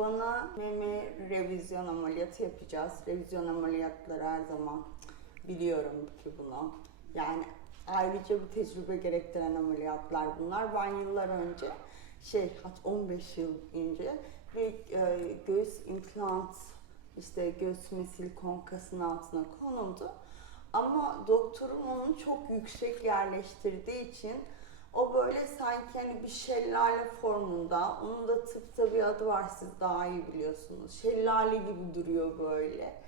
Bana meme revizyon ameliyatı yapacağız. Revizyon ameliyatları her zaman biliyorum ki bunu. Yani ayrıca bir tecrübe gerektiren ameliyatlar bunlar. Ben yıllar önce şey hat 15 yıl önce bir e, göğüs implant işte göğsüme silikon kasın altına konuldu. Ama doktorum onu çok yüksek yerleştirdiği için o böyle sanki hani bir şelale formunda. Onun da tıpta bir adı var siz daha iyi biliyorsunuz. Şelale gibi duruyor böyle.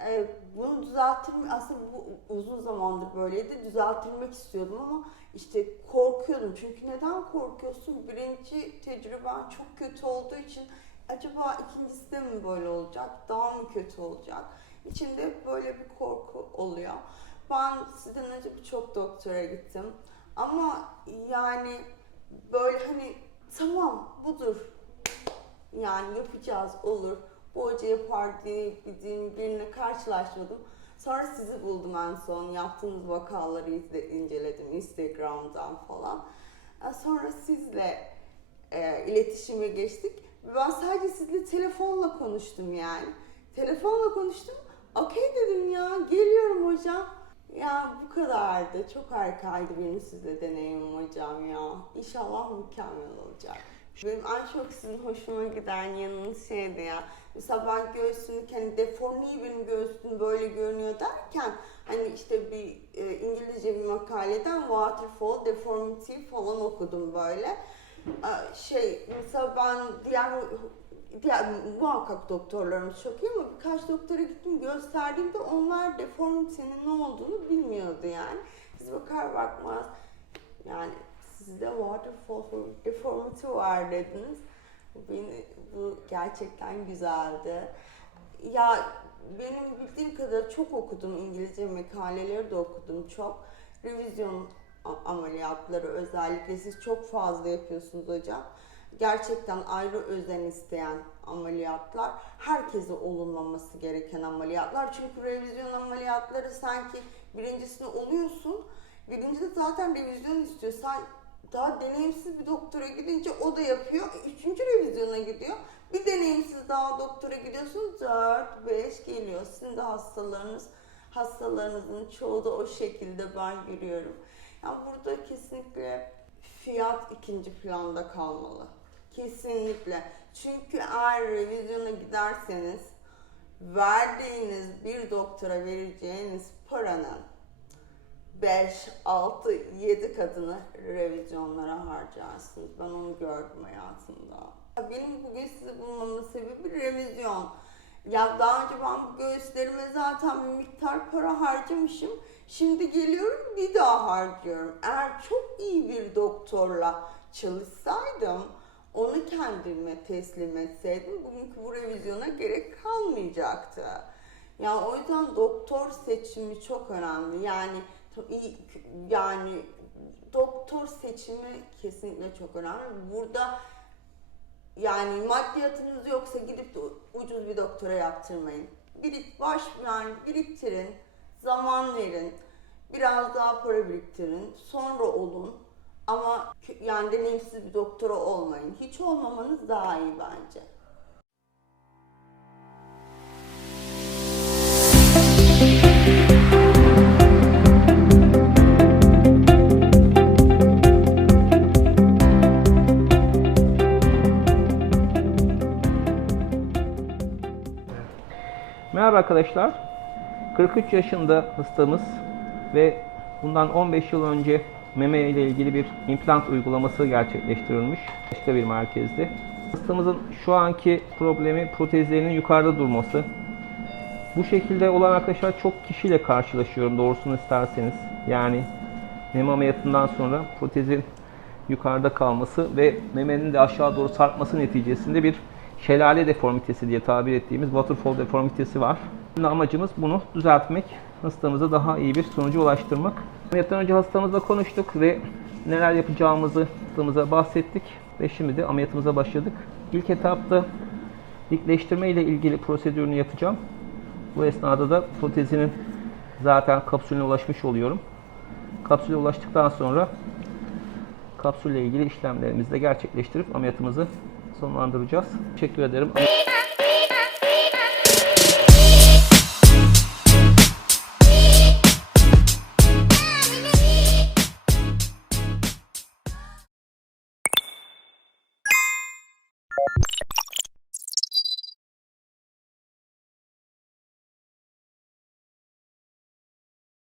Ee, bunu düzelttirmek aslında bu uzun zamandır böyleydi. Düzelttirmek istiyordum ama işte korkuyordum. Çünkü neden korkuyorsun? Birinci tecrüben çok kötü olduğu için acaba ikincisi de mi böyle olacak? Daha mı kötü olacak? İçimde böyle bir korku oluyor. Ben sizden önce birçok doktora gittim. Ama yani böyle hani tamam budur. Yani yapacağız olur. Bu hoca yapar diye birine karşılaşmadım. Sonra sizi buldum en son. Yaptığınız vakaları izle, inceledim Instagram'dan falan. E, Sonra sizle e, iletişime geçtik. Ben sadece sizle telefonla konuştum yani. Telefonla konuştum. Okey dedim ya hocam. Ya bu kadardı. Çok harikaydı benim sizle deneyimim hocam ya. İnşallah mükemmel olacak. Benim en çok sizin hoşuma giden yanınız şeydi ya. Mesela ben göğsünü hani deforme benim göğsüm böyle görünüyor derken hani işte bir e, İngilizce bir makaleden waterfall deformity falan okudum böyle. Ee, şey mesela ben diğer diğer muhakkak doktorlarımız çok iyi ama birkaç doktora gittim gösterdiğimde onlar deformitenin ne olduğunu bilmiyordu yani. Siz bakar bakmaz yani sizde waterfall deformity var dediniz. Beni, bu gerçekten güzeldi. Ya benim bildiğim kadar çok okudum İngilizce makaleleri de okudum çok. Revizyon ameliyatları özellikle siz çok fazla yapıyorsunuz hocam. Gerçekten ayrı özen isteyen ameliyatlar, herkese olunmaması gereken ameliyatlar. Çünkü revizyon ameliyatları sanki birincisini oluyorsun, birinci zaten revizyon istiyor. Sen daha deneyimsiz bir doktora gidince o da yapıyor. Üçüncü revizyona gidiyor. Bir deneyimsiz daha doktora gidiyorsun. Dört, beş geliyor. Sizin de hastalarınız, hastalarınızın çoğu da o şekilde ben görüyorum. Yani burada kesinlikle fiyat ikinci planda kalmalı. Kesinlikle. Çünkü eğer revizyona giderseniz verdiğiniz bir doktora vereceğiniz paranın 5, 6, 7 katını revizyonlara harcarsınız. Ben onu gördüm hayatımda. Benim bugün sizi bulmamın sebebi revizyon. Ya daha önce ben bu göğüslerime zaten bir miktar para harcamışım. Şimdi geliyorum bir daha harcıyorum. Eğer çok iyi bir doktorla çalışsaydım, onu kendime teslim etseydim bugünkü bu revizyona gerek kalmayacaktı. Yani o yüzden doktor seçimi çok önemli. Yani yani doktor seçimi kesinlikle çok önemli. Burada yani maddiyatınız yoksa gidip de ucuz bir doktora yaptırmayın. Birik baş yani biriktirin, zaman verin, biraz daha para biriktirin, sonra olun. Ama yani deneyimsiz bir doktora olmayın. Hiç olmamanız daha iyi bence. Merhaba arkadaşlar. 43 yaşında hastamız ve bundan 15 yıl önce meme ile ilgili bir implant uygulaması gerçekleştirilmiş başka bir merkezde. Hastamızın şu anki problemi protezlerinin yukarıda durması. Bu şekilde olan arkadaşlar çok kişiyle karşılaşıyorum doğrusunu isterseniz. Yani meme ameliyatından sonra protezin yukarıda kalması ve memenin de aşağı doğru sarkması neticesinde bir şelale deformitesi diye tabir ettiğimiz waterfall deformitesi var. Şimdi amacımız bunu düzeltmek, hastamıza daha iyi bir sonuca ulaştırmak. Ameliyattan önce hastamızla konuştuk ve neler yapacağımızı hastamıza bahsettik ve şimdi de ameliyatımıza başladık. İlk etapta dikleştirme ile ilgili prosedürünü yapacağım. Bu esnada da protezinin zaten kapsülüne ulaşmış oluyorum. Kapsüle ulaştıktan sonra kapsülle ilgili işlemlerimizi de gerçekleştirip ameliyatımızı sonlandıracağız. Teşekkür ederim.